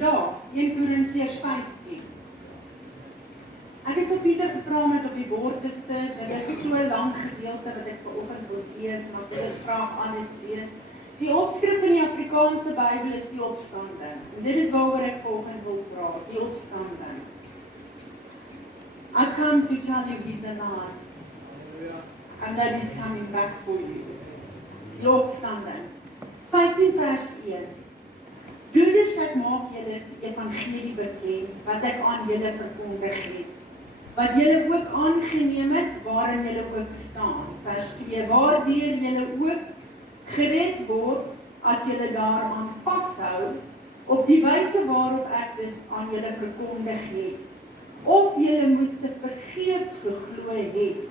dae, 1 Korintiërs 15. Ek het vir Pieter gevra om dit op die bord te sit, dit is so 'n lang gedeelte wat ek vanoggend wil lees, maar ek wil graag alles lees. Die opskrif in die Afrikaanse Bybel is die opstanding. En dit is waaroor ek vanoggend wil praat, die opstanding. I come to tell you he's alive. And that he's coming back for you. Die opstanding. 15 vers 1. Broeders, ek maak julle die evangelie bekend, wat ek aan julle verkondig het. Wat julle ook aangeneem het, waarin julle ook staan. Vers 2. Waardeur julle ook gered word, as julle daaraan vashou, op die wyse waarop ek dit aan julle verkondig het. Of julle moet te vergeefs geglo het.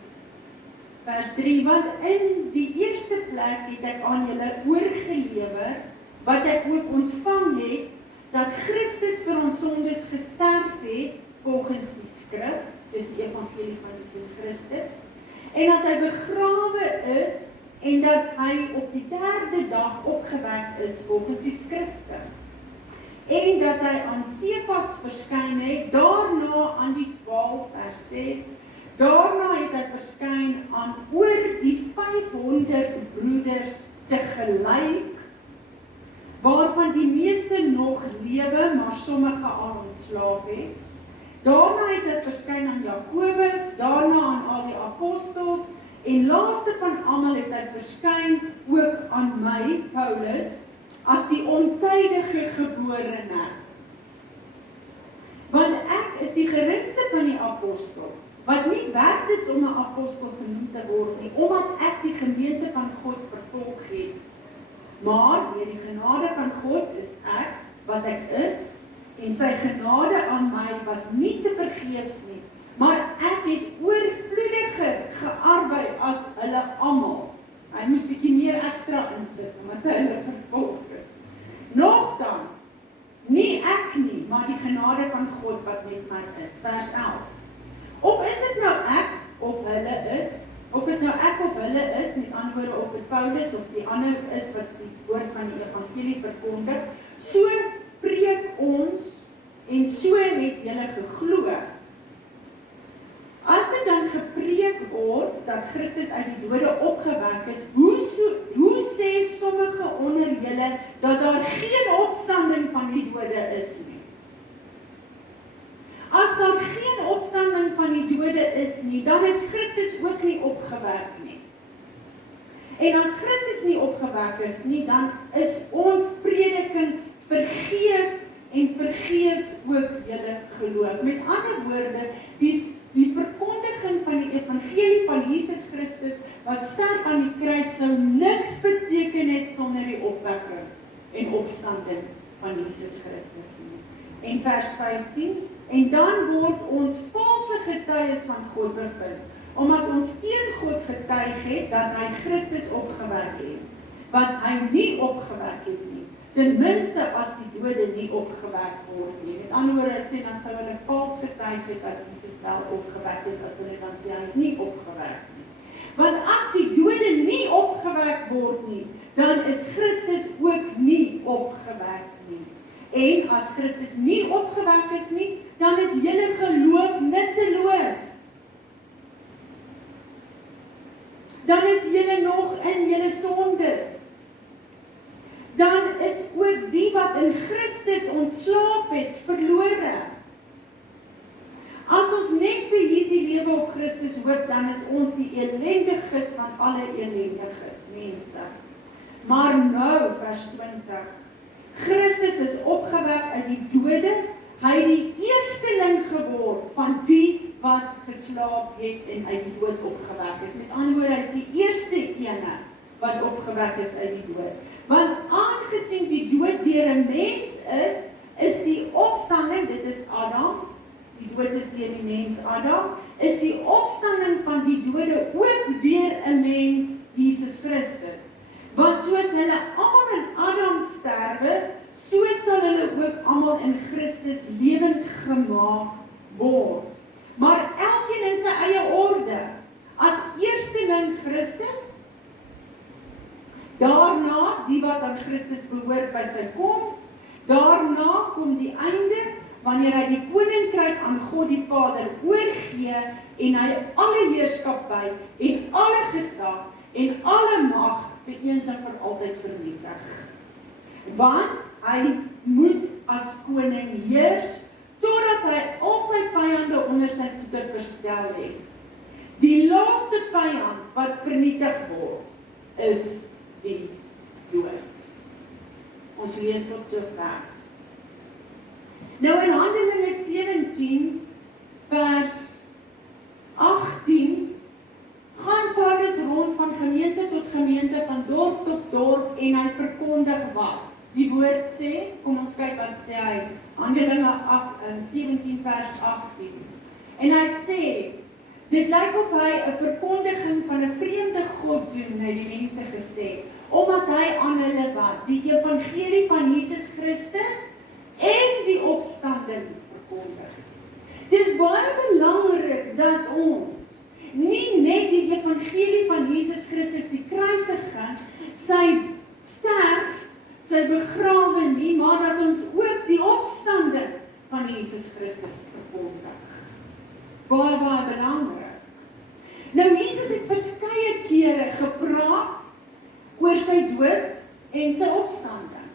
Vers 3, want in die eerste plek het ek aan julle oorgelewer, wat ek ook ontvang het, dat Christus vir ons sondes gesterf het, volgens die skrif, dis die evangelie van Jesus Christus, en dat hy begrawe is, en dat hy op die 3de dag opgewek is, volgens die skrifte. En dat hy aan Cephas verskyn het, daarna aan die 12, vers 6, daarna het hy verskyn aan oor die 500 broeders tegelyk, waarvan die meeste nog lewe, maar sommige al ontslaap het. Daarna het hy verskyn aan Jakobus, daarna aan al die apostels, en laaste van almal het hy verskyn ook aan my, Paulus, as die ontydige geborene. Want ek is die geringste van die apostels, wat nie werd is om 'n apostel genoem te word nie, omdat ek die gemeente van God vervolg het. Maar deur die genade van God is ek wat ek is, en sy genade aan my was nie te vergeefs nie, maar ek het oorvloediger gearbei as hulle almal. Hy moes bietjie meer ekstra insit, omdat hy hulle vervolg het. Nogtans, nie ek nie, maar die genade van God wat met my is. Vers 11. Of is dit nou ek, of hulle is, of dit nou ek of hulle is, met antwoorde of dit Paulus of die ander is wat die woord van die evangelie verkondig, so preek ons, en so het julle geglo. As dit dan gepreek word, dat Christus uit die dode opgewek is, hoe sê sommige onder julle, dat daar geen opstanding van die dode is nie? As daar geen opstanding van die dode is nie, dan is Christus ook nie opgewek nie. En as Christus nie opgewek is nie, dan is ons prediking vergeefs en vergeefs ook julle geloof. Met ander woorde, die verkondiging van die evangelie van Jesus Christus, wat sterf aan die kruis, sou niks beteken het sonder die opwekking en opstanding van Jesus Christus nie. En vers 15, en dan word ons valse getuies van God bevind, omdat ons teen God getuig het, dat hy Christus opgewek het, wat hy nie opgewek het nie, ten minste as die dode nie opgewek word nie. Met ander woorde sê, dan sou hulle vals getuig het, dat Jesus wel opgewek is, as hulle dan sê, hy is nie opgewek nie. Want as die dode nie opgewek word nie, dan is Christus ook nie opgewek nie. En as Christus nie opgewek is nie, dan is julle geloof nutteloos. Dan is julle nog in julle sondes. Dan is ook die wat in Christus ontslaap het, verlore. As ons net vir hierdie lewe op Christus hoop, dan is ons die elendiges van alle elendiges, mense. Maar nou, vers 20, Christus is opgewek uit die dode, hy het die eersteling geword van die wat geslaap het en uit die dood opgewek is. Met ander woorde, hy is die eerste ene wat opgewek is uit die dood. Want aangesien die dood deur 'n mens is die opstanding, dit is Adam, die dood is deur die mens Adam, is die opstanding van die dode ook deur 'n mens, Jesus Christus. Want soos hulle almal in Adam sterwe, so sal hulle ook almal in Christus lewend gemaak word. Maar elkeen in sy eie orde. As eersteling Christus, daarna die wat aan Christus behoort by sy koms, Daarna kom die einde, wanneer hy die koninkryk aan God die Vader oorgee en hy alle heerskappy en alle gesag en alle mag vir eens en vir altyd vernietig. Want hy moet as koning heers totdat hy al sy vyande onder sy voete verstel het. Die laaste vyand wat vernietig word, is die dood. Ons lees tot sover. Nou in Handelinge 17 vers 18 gaan Paulus rond van gemeente tot gemeente, van dorp tot dorp en hy verkondig wat? Die woord sê, kom ons kyk wat sê hy, Handelinge 17 vers 18. En hy sê, dit lyk of hy 'n verkondiging van 'n vreemde God doen, het die mense gesê, omdat hy aan hulle wat, die evangelie van Jesus Christus en die opstanding verkondig. Dit is baie belangrik dat ons nie net die evangelie van Jesus Christus, die kruisiging, sy sterf, sy begrawe nie, maar dat ons ook die opstanding van Jesus Christus verkondig. Baie belangrik. Nou Jesus het verskeie kere gepraat oor sy dood en sy opstanding.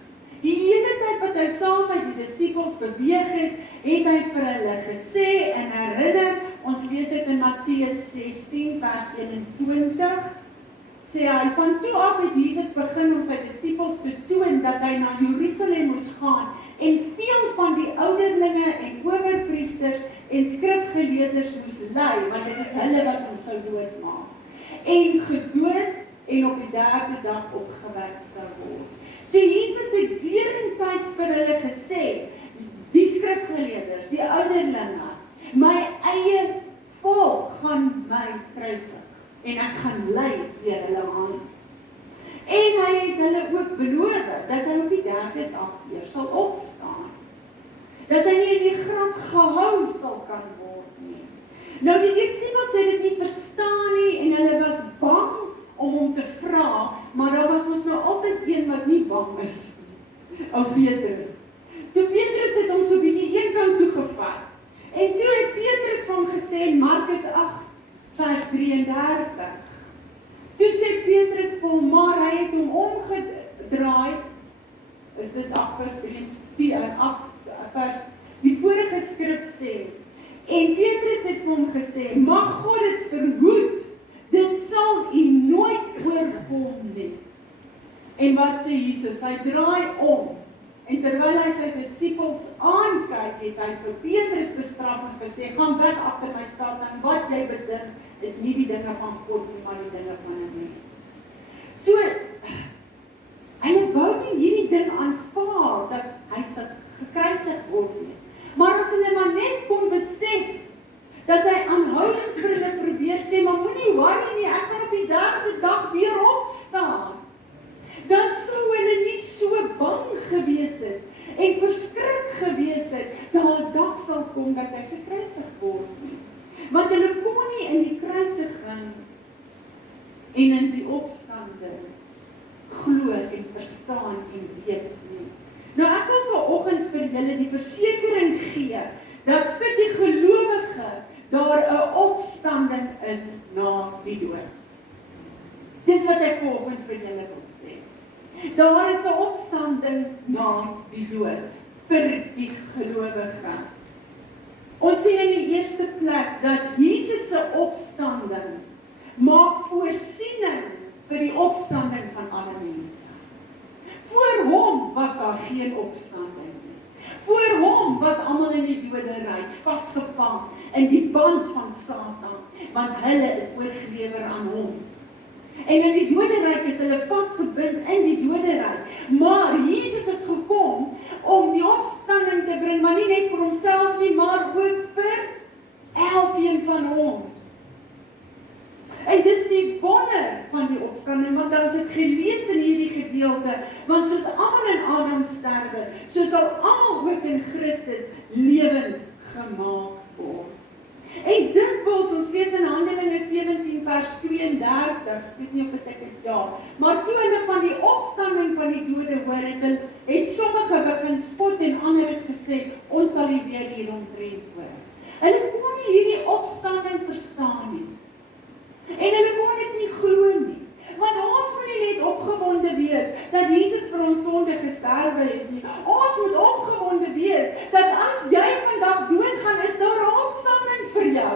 Die hele tyd wat hy saam met die disippels beweeg het, het hy vir hulle gesê en herinner, ons lees dit in Matteus 16 vers 21, sê hy, van toe af het Jesus begin om sy disippels te toon dat hy na Jerusalem moes gaan en veel van die ouderlinge en owerpriesters en skrifgeleerders moes lei, want dit is hulle wat hom sou doodmaak, en gedood en op die derde dag opgewek sou word. So Jesus het deurentyd vir hulle gesê, die skrifgeleerders, die ouderlinge, my eie volk gaan my kruisig, en ek gaan lei deur hulle hand. En hy het hulle ook beloof, dat hy op die derde dag weer sal opstaan. Dat hy nie in die graf gehou sal kan word nie. Nou die disippels het dit nie verstaan nie, en hulle was bang om hom te vra, maar daar was ons nou altyd een wat nie bang is, ou Petrus. So Petrus het hom so bietjie een kant toe gevat, en toe het Petrus van hom gesê in Markus 8, vers 33, toe sê Petrus vir hom, maar hy het hom omgedraai, is dit 8 vers 3, die vorige skrif sê, en Petrus het vir hom gesê, mag God dit verhoed, dit sal u nooit oorkom nie. En wat sê Jesus? Hy draai om, en terwyl hy sy disippels aankyk, het hy vir Petrus bestraf en gesê, gaan weg agter my Satan, wat jy bedink, is nie die dinge van God nie, maar die dinge van 'n mens. So, hulle wou nie hierdie ding aanvaar, dat hy sal gekruisig word nie. Maar as hulle maar net kon besef, dat hy aanhoudend vir hulle probeer sê, maar moenie worry nie, ek gaan op die derde dag weer opstaan. Dan sou hulle nie so bang gewees het, en verskrik gewees het, dat 'n dag sal kom, dat hy gekruisig word nie. Want hulle kon nie in die kruisiging, en in die opstanding, glo en verstaan en weet nie. Nou ek wil vanoggend vir julle die versekering gee, dat vir die gelowige, daar 'n opstanding is na die dood. Dis wat ek vanoggend vir julle wil sê. Daar is 'n opstanding na die dood, vir die gelowige. Ons sien in die eerste plek, dat Jesus se opstanding, maak voorsiening vir die opstanding van alle mense. Voor hom was daar geen opstanding nie. Voor hom was almal in die doderyk, vasgevang in die band van Satan, want hulle is oorgelewer aan hom. En in die doderyk is hulle vasgebind in die doderyk. Maar Jesus het gekom om die opstanding te bring, maar nie net vir homself nie, maar ook vir elkeen van ons. En dis die wonder van die opstanding, want ons het gelees in hierdie gedeelte, want soos almal in Adam sterwe, so sal almal ook in Christus lewend gemaak word. En dikwels, ons lees in Handelinge 17 vers 32, ek weet nie of dit maar toe hulle van die opstanding van die dode hoor, het sommige begin spot en ander het gesê, ons sal nie weer hieromtrent hoor. Hulle kon nie hierdie opstanding verstaan nie. En hulle kon dit nie glo nie. Want ons moet nie net opgewonde wees dat Jesus vir ons sonde gesterwe het nie. Ons moet opgewonde wees dat as jy vandag doodgaan, is daar 'n opstanding vir jou.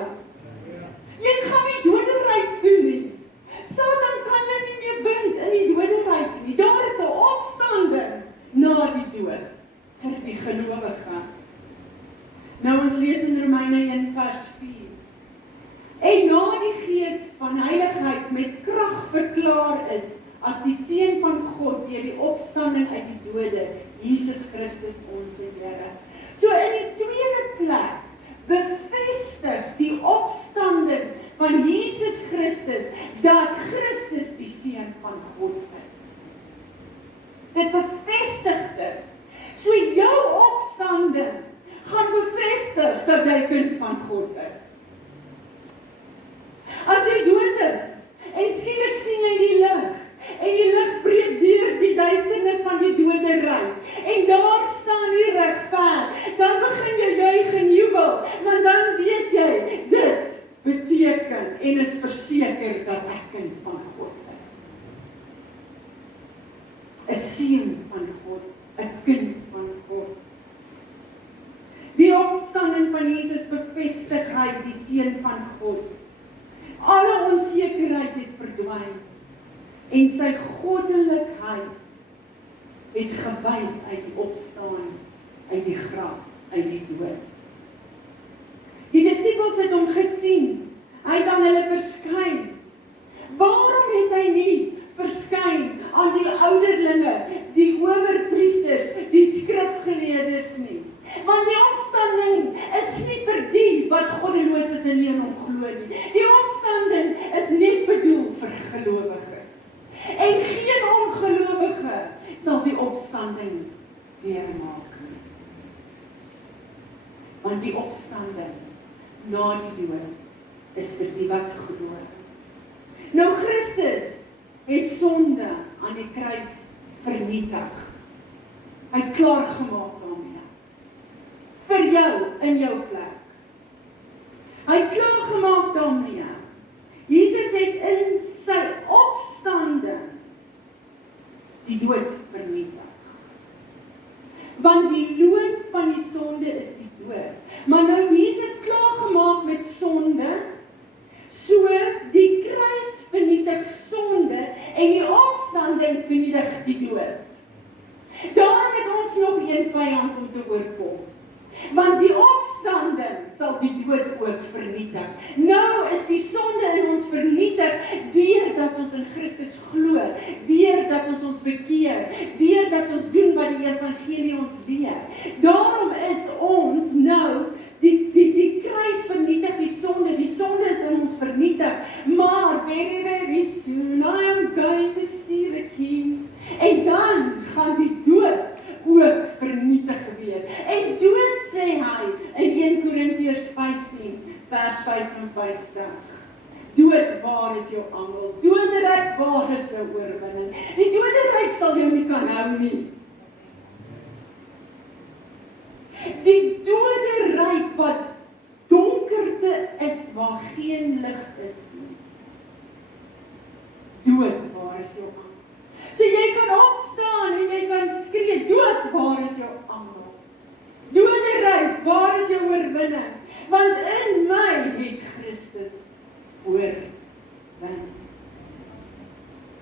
Jy gaan nie doderyk toe nie. Satan kan jou nie meer bind in die doderyk nie. Daar is 'n opstanding na die dood vir die gelowige. Nou ons lees in Romeine 1 vers 4. En na die Gees van heiligheid met krag verklaar is as die Seun van God deur die opstanding uit die dode, Jesus Christus ons Here. So in die tweede plek bevestig die opstanding van Jesus Christus dat Christus die Seun van God is. Dit bevestig dit. So jou opstanding gaan bevestig dat jy kind van God is. As jy dood is, en skielik sien jy die lig, en die lig breek deur die duisternis van die doderyk, en daar staan die regverdig, dan begin jy juig en jubel, want dan weet jy, dit beteken, en is verseker dat ek kind van God is. 'n seun van God, 'n kind van God. Die opstanding van Jesus bevestig hy die Seun van God. Alle onsekerheid het verdwyn en sy goddelikheid het gewys uit die opstaan, uit die graf, uit die dood. Die disippels het hom gesien, hy het aan hulle verskyn. Waarom het hy nie verskyn aan die ouderlinge, die owerpriesters, die skrifgeleerders nie? Want die opstanding is nie vir die wat goddeloos is en nie in hom glo nie. Die opstanding is net bedoel vir gelowiges. En geen ongelowige sal die opstanding weermaak nie. Want die opstanding na die dood is vir die wat glo. Nou Christus het sonde aan die kruis vernietig. Hy het klaar gemaak daarmee. Vir jou, in jou plek. Hy het klaar gemaak daarmee. Jesus het in sy opstanding die dood vernietig. Want die loon van die sonde is die dood. Maar nou Jesus klaar gemaak met sonde, so die kruis vernietig sonde en die opstanding vernietig die dood. Daarom het ons nog een vyand om te oorkom. Want die opstanding sal die dood ook vernietig. Nou is die sonde in ons vernietig, deurdat ons in Christus glo, deurdat ons ons bekeer, deurdat ons doen wat die evangelie ons leer. Daarom is ons nou, die kruis vernietig die sonde is in ons vernietig, maar very, very soon I am going to see the King. En dan gaan die dood ook vernietig wees. En dood sê hy in 1 Korintiërs 15 vers 55. Dood, waar is jou angel? Doderyk, waar is jou oorwinning? Die doderyk sal jou nie kan hou nie. Die doderyk wat donkerte is waar geen lig is nie. Dood, waar is jou angel? So jy kan opstaan en jy kan skree, dood, waar is jou angel? Doderyk, waar is jou oorwinning? Want in my het Christus oorwin.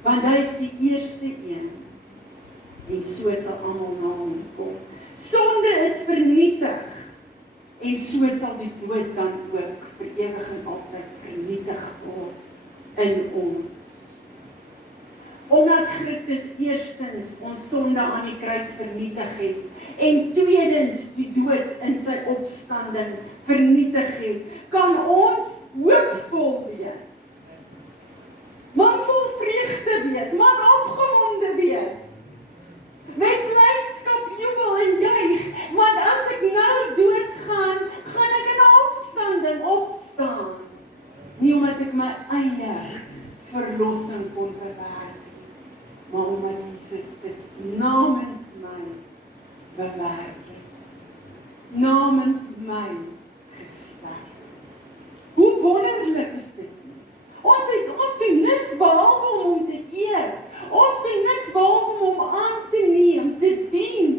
Want hy is die eerste een, en so sal almal na hom kom. Sonde is vernietig, en so sal die dood dan ook vir ewig en altyd vernietig word in ons. Omdat Christus eerstens ons sonde aan die kruis vernietig het, en tweedens die dood in sy opstanding vernietig het, kan ons hoopvol wees. Mag vol vreugde wees, mag opgewonde wees. Met blydskap, jubel en juig, want as ek nou doodgaan, gaan ek in 'n opstanding opstaan. verlossing kon bewerk nie, maar omdat Jesus dit namens my bewerk het, namens my gesterf het. Hoe wonderlik is dit nie? Ons doen niks behalwe om hom te eer. Ons doen niks behalwe om hom aan te neem, te dien.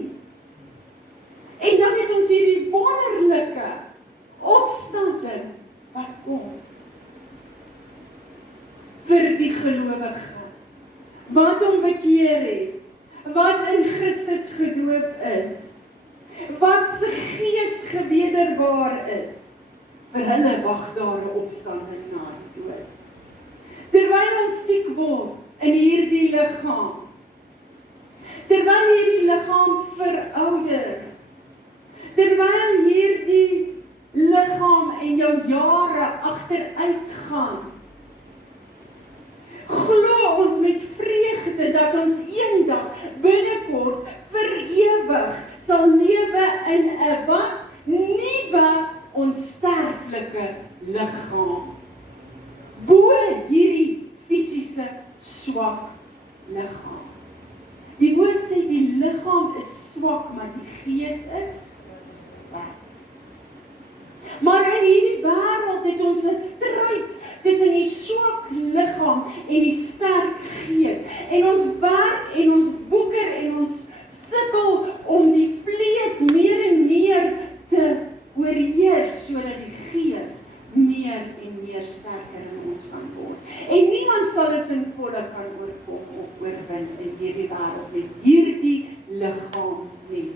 En dan het ons hierdie wonderlike opstanding wat kom vir die gelowige, wat hom bekeer het, wat in Christus gedoop is, wat sy gees gewederbaar is, vir hulle wag daar 'n opstanding na die dood. Terwyl ons siek word in hierdie liggaam, terwyl hierdie liggaam verouder, terwyl hierdie liggaam en jou jare agteruit gaan, glo ons met vreugde dat ons eendag binnekort vir ewig sal lewe in 'n wat nuwe onsterflike liggaam. Bo hierdie fisiese swak liggaam. Die woord sê die liggaam is swak, maar die gees is sterk. Maar in hierdie wêreld het ons 'n stryd tussen die swak liggaam en die sterk gees. En ons werk en ons boeker en ons sukkel om die vlees meer en meer te oorheers, sodat die gees meer en meer sterker in ons kan word. En niemand sal dit ten volle kan oorkom of oorwin in hierdie wêreld met hierdie liggaam nie.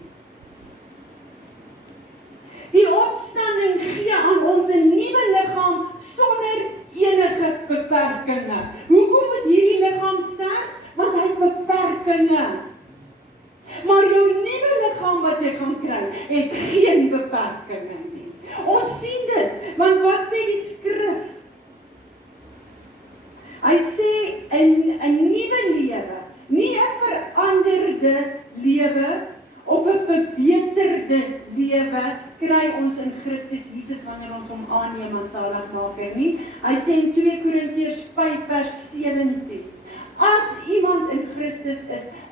Die opstanding gee aan ons 'n nuwe liggaam sonder enige beperkings. Hoekom moet hierdie liggaam sterf? Want hy het beperkings. Maar jou nuwe liggaam wat jy gaan kry, het geen beperkings nie. Ons sien dit, want wat sê die skrif? Hy sê 'n nuwe lewe, nie 'n veranderde lewe of 'n verbeterde lewe kry ons in Christus Jesus wanneer ons hom aanneem as saligmaker nie. Hy sê in 2 Korintiërs 5 vers 17, as iemand in Christus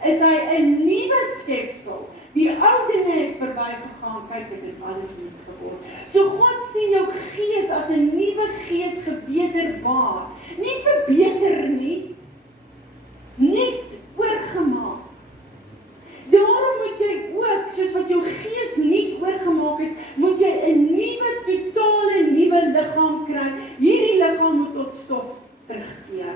is hy 'n nuwe skepsel. Die ou dinge het verbygegaan, kyk, dit het alles nuut geword. So God sien jou gees as 'n nuwe gees gewederbaar. Nie verbeter nie, net oorgemaak. Daarom moet jy ook, soos wat jou gees nie oorgemaak is, moet jy 'n nuwe, totale nuwe liggaam kry. Hierdie liggaam moet tot stof terugkeer.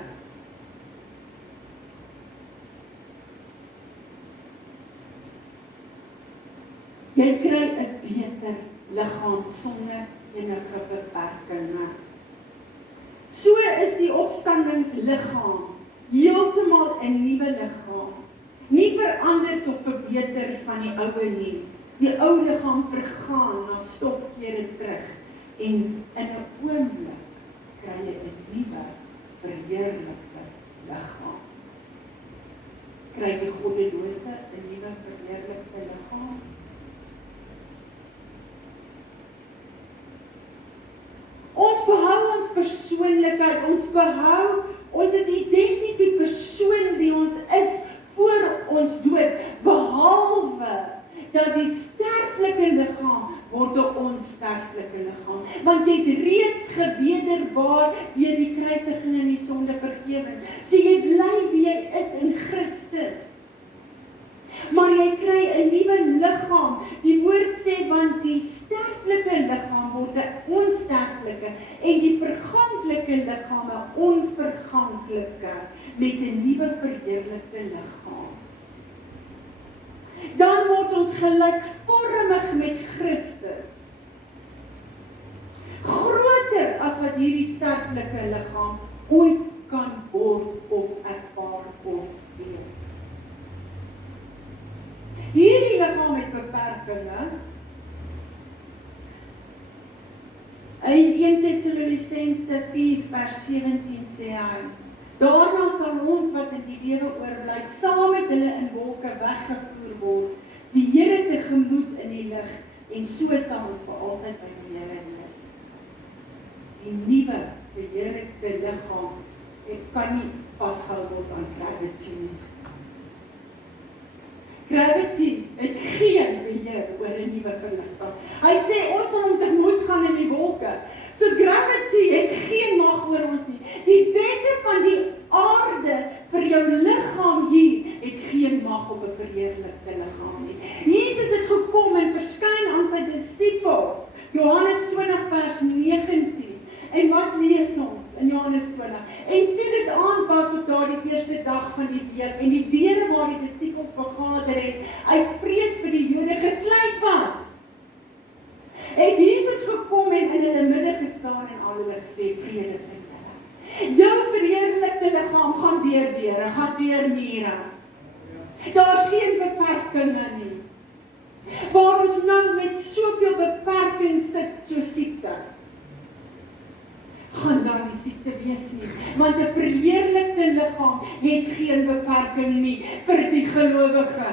Jy kry 'n beter liggaam sonder enige beperkings. So is die opstandingsliggaam heeltemal 'n nuwe liggaam. Nie verander of verbeter van die ou nie. Die ou liggaam vergaan na stofkere terug en in 'n oomblik kry jy 'n nuwe, verheerlikte liggaam. Kry die goddelose 'n nuwe, verheerlikte liggaam? Ons behou ons persoonlikheid, ons is identies die persoon wie ons is voor ons dood, behalwe dat die sterflike liggaam word 'n onsterflike liggaam, want jy's reeds gewederbaar deur die kruisiging en die sonde vergewing. So jy bly wie jy is in Christus. Maar jy kry 'n nuwe liggaam. Die woord sê, want die sterflike liggaam word 'n onsterflike en die verganklike liggaam 'n onverganklike met 'n nuwe verheerlikte liggaam. Dan word ons gelykvormig met Christus. Groter as wat hierdie sterflike liggaam ooit kan word of ervaar of wees. Hierdie liggaam het beperkings. In 1 Tessalonisense 4 vers 17 sê hy, daarna sal ons wat in die lewe oorbly, saam met hulle in wolke weggevoer word, die Here tegemoet in die lig, en so sal ons vir altyd by die Here wees. Die nuwe, verheerlikte liggaam, kan nie vasgehou word aan gravity. Gravity het geen beheer oor 'n nuwe verligting. Hy sê ons sal hom tegemoet gaan in die wolke. So gravity het geen mag oor ons nie. Die wette van die aarde vir jou liggaam hier het geen mag op 'n verheerlikte liggaam nie. Jesus het gekom en verskyn aan sy disippels. Johannes 20 vers 19. En wat lees ons in Johannes 20? En toe dit aand was op daardie eerste dag van die week en die deure waar die disippels vergader het, uit vrees vir die Jode gesluit was, het Jesus gekom en in hulle midde gestaan en al hulle gesê, vrede vir julle. Jou verheerlikte liggaam gaan deur deure, gaan deur mure. Daar's geen beperkinge nie. Waar ons nou met soveel beperking sit, so siekte, gaan daar nie siekte wees nie, want 'n verheerlikte liggaam het geen beperking nie vir die gelowige.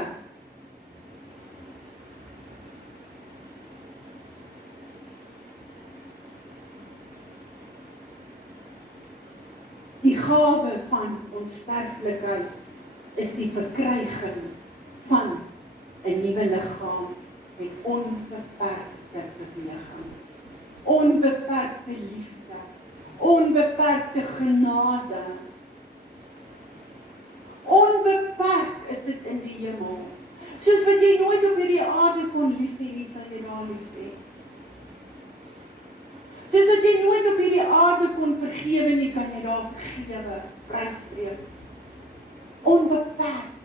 Die gawe van onsterflikheid is die verkryging van 'n nuwe liggaam met onbeperkte beweging, onbeperkte liefde, onbeperkte genade. Onbeperk is dit in die hemel. Soos wat jy nooit op hierdie aarde kon lief hê, wie sal jy daar lief hê? Soos wat jy nooit op hierdie aarde kon vergewe nie, kan jy daar vergewe, vryspreek. Onbeperk.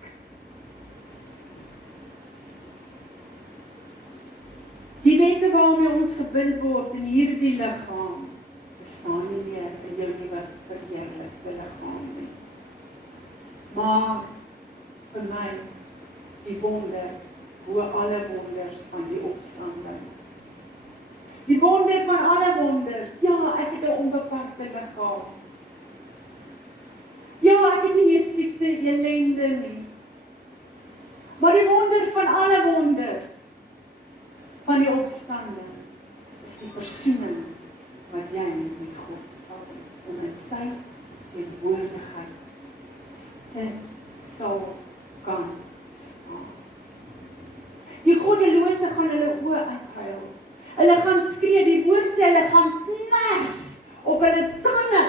Die wette waarmee ons gebind word in hierdie liggaam, bestaan nie meer in jou nuwe verheerlikte liggaam nie. Maar vir my, die wonder, bo alle wonders van die opstanding. Die wonder van alle wonders, ja, ek het 'n onbeperkte liggaam. Ja, ek het nie meer siekte, ellende nie. Maar die wonder van alle wonders van die opstanding is die versoening wat jy met God sal en in sy teenwoordigheid sal kan staan. Die goddelose gaan hulle oë uithuil. Hulle gaan skree, die woord sê hulle gaan kners op hulle tande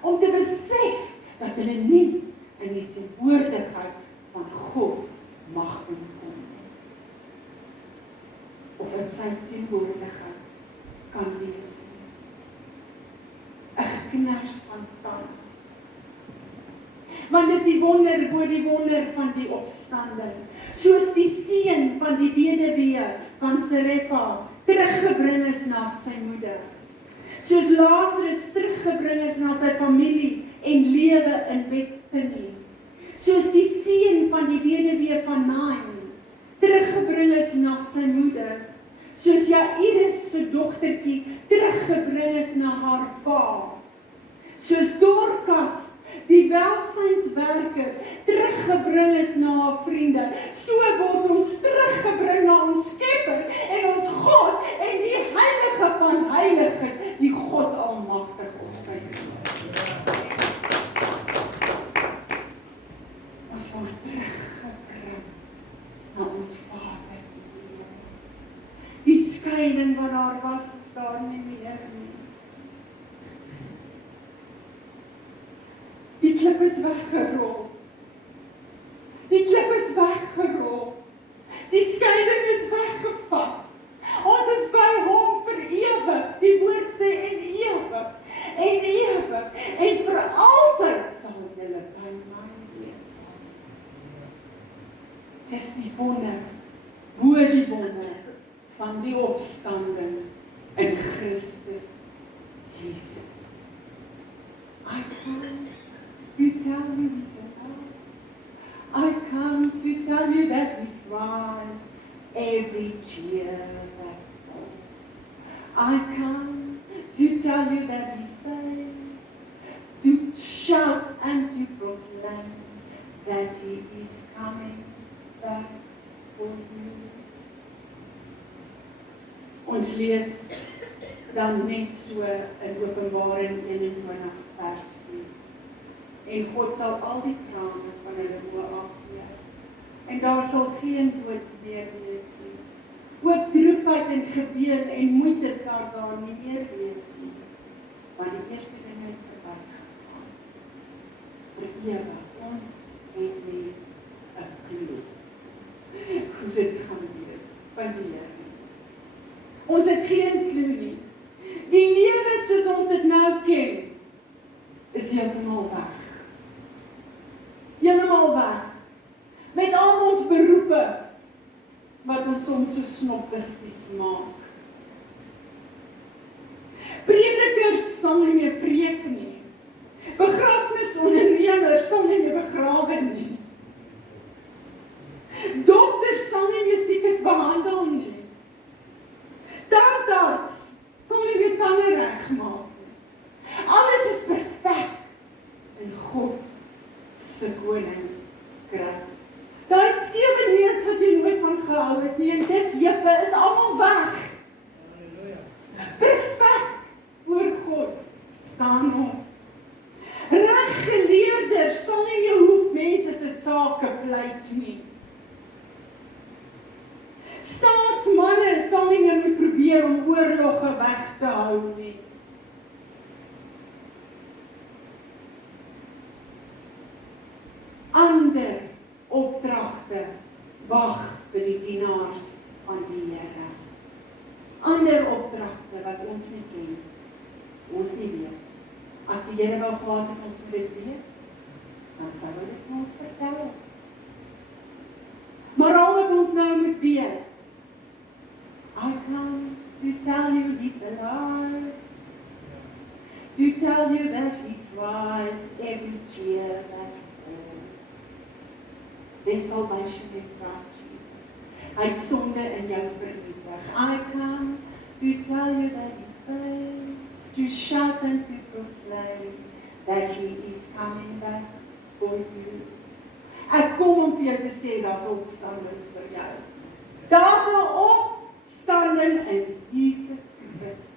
om te besef dat hulle nie in die teenwoordigheid van God mag inkom nie. Of in sy teenwoordigheid kan wees. 'n geknars van tande. Want dis die wonder bo die wonder van die opstanding. Soos die seun van die weduwee van Sarepta teruggebring is na sy moeder. Soos Lazarus teruggebring is na sy familie en lewe in Bethany. Soos die seun van die weduwee van Nain teruggebring is na sy moeder. Soos Jairus se dogtertjie teruggebring is na haar pa. Soos Dorcas, die welsynswerker, teruggebring is na haar vriende. So word ons teruggebring na ons Skepper en ons God en die Heilige van Heiliges, die God Almagtig op sy troon. Ons word teruggebring na ons Vader. Die skeiding wat daar was, is daar nie meer nie. Die klip is weggerol. Die klip is weggerol. Die skeiding is weggevat. Ons is by hom vir ewig. Die woord sê en ewig. En ewig. En vir altyd sal julle by my wees. Dis die wonder, bo die wonder van die opstanding in Christus Jesus. I come to tell you he's alive. I come to tell you that he dries every tear that falls. I come to tell you that he saves, to shout and to proclaim that he is coming back for you. Ons lees dan net so in Openbaring 21 vers 4. en God sal al die trane van hulle oë afvee. En daar sal geen dood meer wees nie. Ook droefheid en geween en moeite sal daar nie meer wees nie, want die eerste dinge het verbygegaan. Vir ewig, ons het nie 'n klou hoe dit gaan wees van die Here nie. Ons het geen klou nie. Die lewe soos ons dit nou ken, is heeltemal weg. Heeltemal weg. Met al ons beroepe, wat ons soms so snoppisties maak. Predikers sal nie meer preek nie. Begrafnisondernemers sal nie meer begrawe nie. Dokters sal nie meer siekes behandel nie. Tandarts sal nie meer tande regmaak nie. Alles is perfek in God se koninkryk. Daai skewe neus wat jy nooit van gehou het nie, en dit jippe is almal weg. Perfek voor God staan ons. Reggeleerders sal nie meer hoef mense se sake pleit nie. Staatsmanne sal nie meer moet probeer om oorlogge weg te hou nie. Ander opdragte wag vir die dienaars van die Here. Ander opdragte wat ons nie ken, ons nie weet. As die Here wou gehad het ons moet dit weet, dan sou hy dit ons vertel. Maar al wat ons nou moet weet, I come to tell you he's alive, to tell you that he dries every tear that there's salvation in Christ Jesus. Hy het sonde in jou vernietig. I come to tell you that he saves, to shout and to proclaim that he is coming back for you. Ek kom om vir jou te sê, daar's opstanding vir jou. Daar's 'n opstanding in Jesus Christus.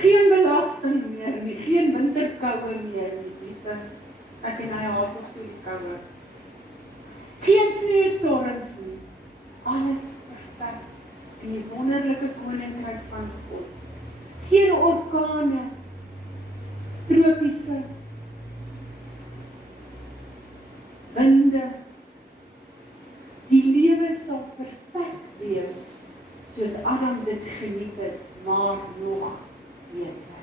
Geen belasting meer nie, geen winterkoue meer nie, liefde. Ek en hy haat ook so die koue. Geen sneeustorms nie. Alles perfek in die wonderlike koninkryk van God. Geen orkane, tropiese winde. Die lewe sal perfek wees, soos Adam dit geniet het, maar nog beter.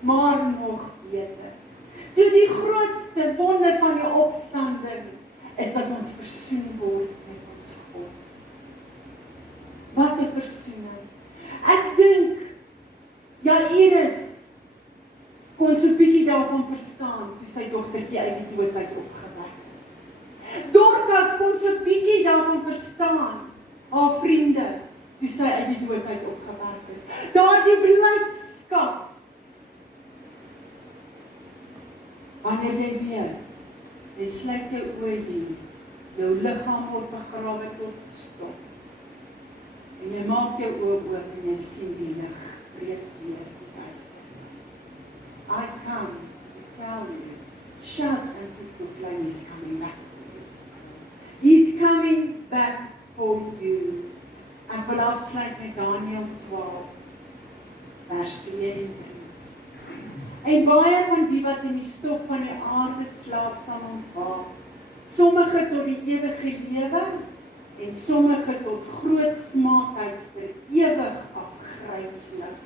Maar nog beter. So die grootste wonder van die opstanding is dat ons versoen word met ons God. Wat 'n versoening. Ek dink, Jairus kon so bietjie daarvan verstaan toe sy dogtertjie uit die dood uit opgewek is. Dorcas kon so bietjie daarvan verstaan, haar vriende, toe sy uit die dood uit opgewek is. Daardie blydskap. Wanneer jy weet, jy sluit jou oë hier, jou liggaam word begrawe tot stop. En jy maak jou oë oop en jy sien die lig breek deur die duisternis. I come to tell you, shout and to proclaim he's coming back for you. He's coming back for you. Ek wil afsluit met Daniël 12, vers 2 en 3. En baie van die wat in die stof van die aarde slaap sal ontwaak, sommige tot die ewige lewe, en sommige tot groot smaakheid vir ewig afgryslik.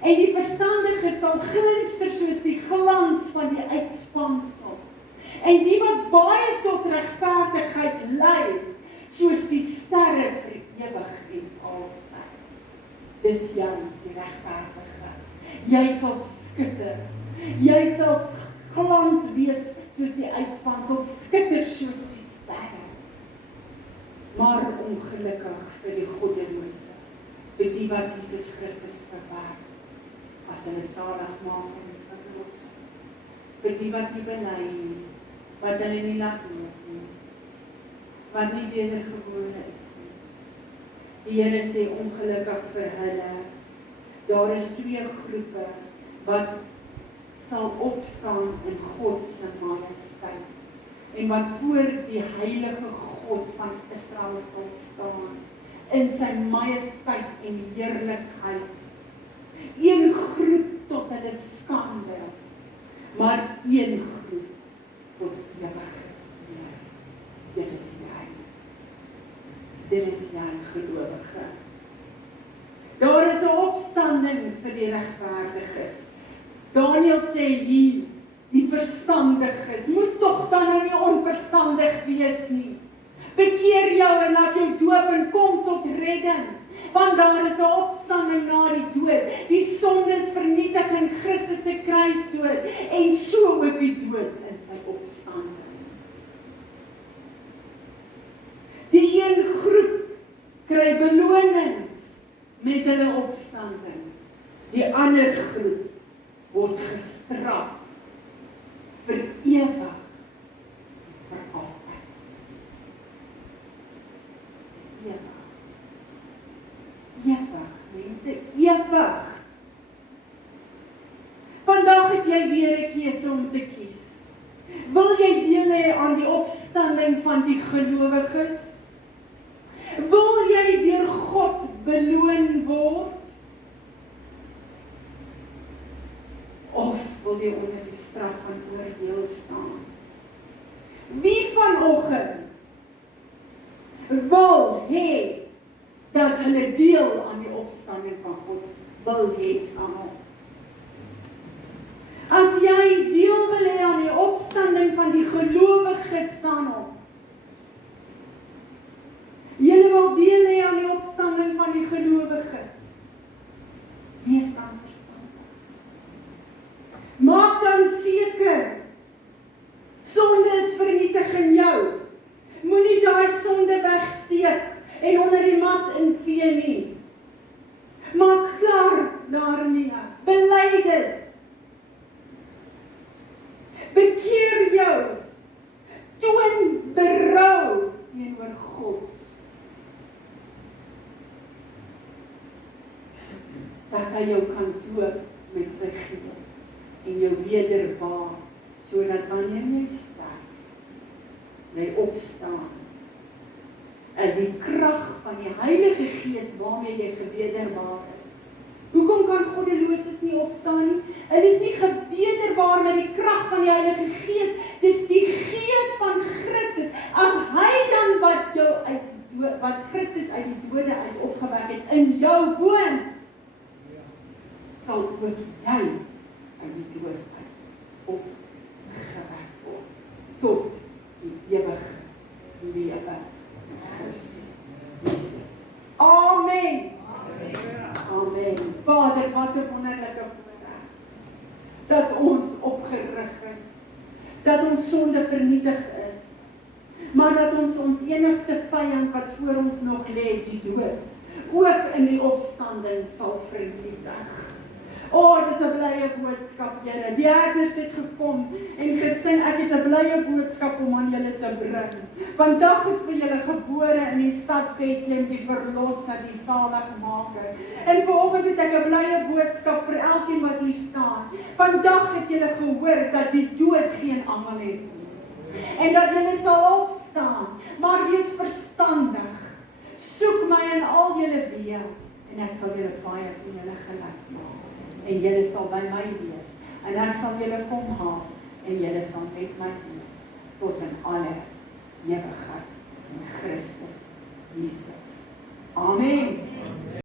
En die verstandige sal glinster soos die glans van die uitspansel, en die wat baie tot regverdigheid lei, soos die sterre vir ewig en altyd. Dis jou, die regverdige. Jy sal skitter, jy sal glans wees soos die uitspansel, skitter soos die sterre. Maar ongelukkig vir die goddelose, vir die wat Jesus Christus verwerp, as hulle salig maak en verlossing, vir die wat nie bely nie, wat hulle nie laat loop nie, wat nie wedergebore is nie. Die Here sê ongelukkig vir hulle. Daar is 2 groepe wat sal opstaan in God se majesteit en wat voor die heilige God van Israel sal staan in sy majesteit en heerlikheid. Een groep tot hulle skande, maar een groep tot ewigheid. Dit is jy. Dit is jy, gelowige. Daar is 'n opstanding vir die regverdiges. Daniël sê hier, die verstandiges, moet tog dan nou nie onverstandig wees nie. Bekeer jou en laat jou doop en kom tot redding. Want daar is 'n opstanding na die dood. Die sondes vernietig in Christus se kruisdood en so ook die dood in sy opstanding. Die een groep kry belonings met hulle opstanding. Die ander groep word gestraf vir ewig, vir altyd. Ewig. Ewig, mense, ewig. Vandag het jy weer 'n keuse om te kies. Wil jy deel hê aan die opstanding van die gelowiges? Wil jy deur God beloon word? Of wil jy onder die straf van oordeel staan? Wie vanoggend wil hê dat hulle deel aan die opstanding van God wil hê staan op? As jy deel wil hê aan die opstanding van die gelowiges staan op. Julle wil deel hê aan die opstanding van die gelowiges. Wees dan verstandig. Maak dan seker, sonde is vernietig in jou. Moenie daai sonde wegsteek en onder die mat invee nie. Maak klaar daarmee. Bely dit. Bekeer jou. Toon berou teenoor God. Dat hy jou kan doop met sy gees en jou wederbaar, sodat wanneer jy sterf, jy opstaan in die krag van die Heilige Gees waarmee jy gewederbaar is. Hoekom kan goddeloses nie opstaan nie? Hulle is nie gewederbaar met die krag van die Heilige Gees. Dis die Gees van Christus. As hy dan wat Christus uit die dode uit opgewek het in jou woon, sal ook jy uit die dood uit opgewek word tot die ewige lewe Christus Jesus. Amen. Amen. Vader, wat 'n wonderlike voorreg dat ons opgerig is, dat ons sonde vernietig is, maar dat ons enigste vyand wat voor ons nog lê, die dood, ook in die opstanding sal vernietig. Dis 'n blye boodskap, Here. Die herders het gekom en gesing, ek het 'n blye boodskap om aan julle te bring. Vandag is vir julle gebore in die stad Bethlehem die verlosser, die saligmaker. En vanoggend het ek 'n blye boodskap vir elkeen wat hier staan. Vandag het julle gehoor dat die dood geen almal het nie. En dat julle sal opstaan, maar wees verstandig. Soek my in al julle weë en ek sal julle baie van julle gelyk maak. En julle sal by my wees, en ek sal julle kom haal, en julle sal met my wees, tot in alle ewigheid in Christus Jesus. Amen.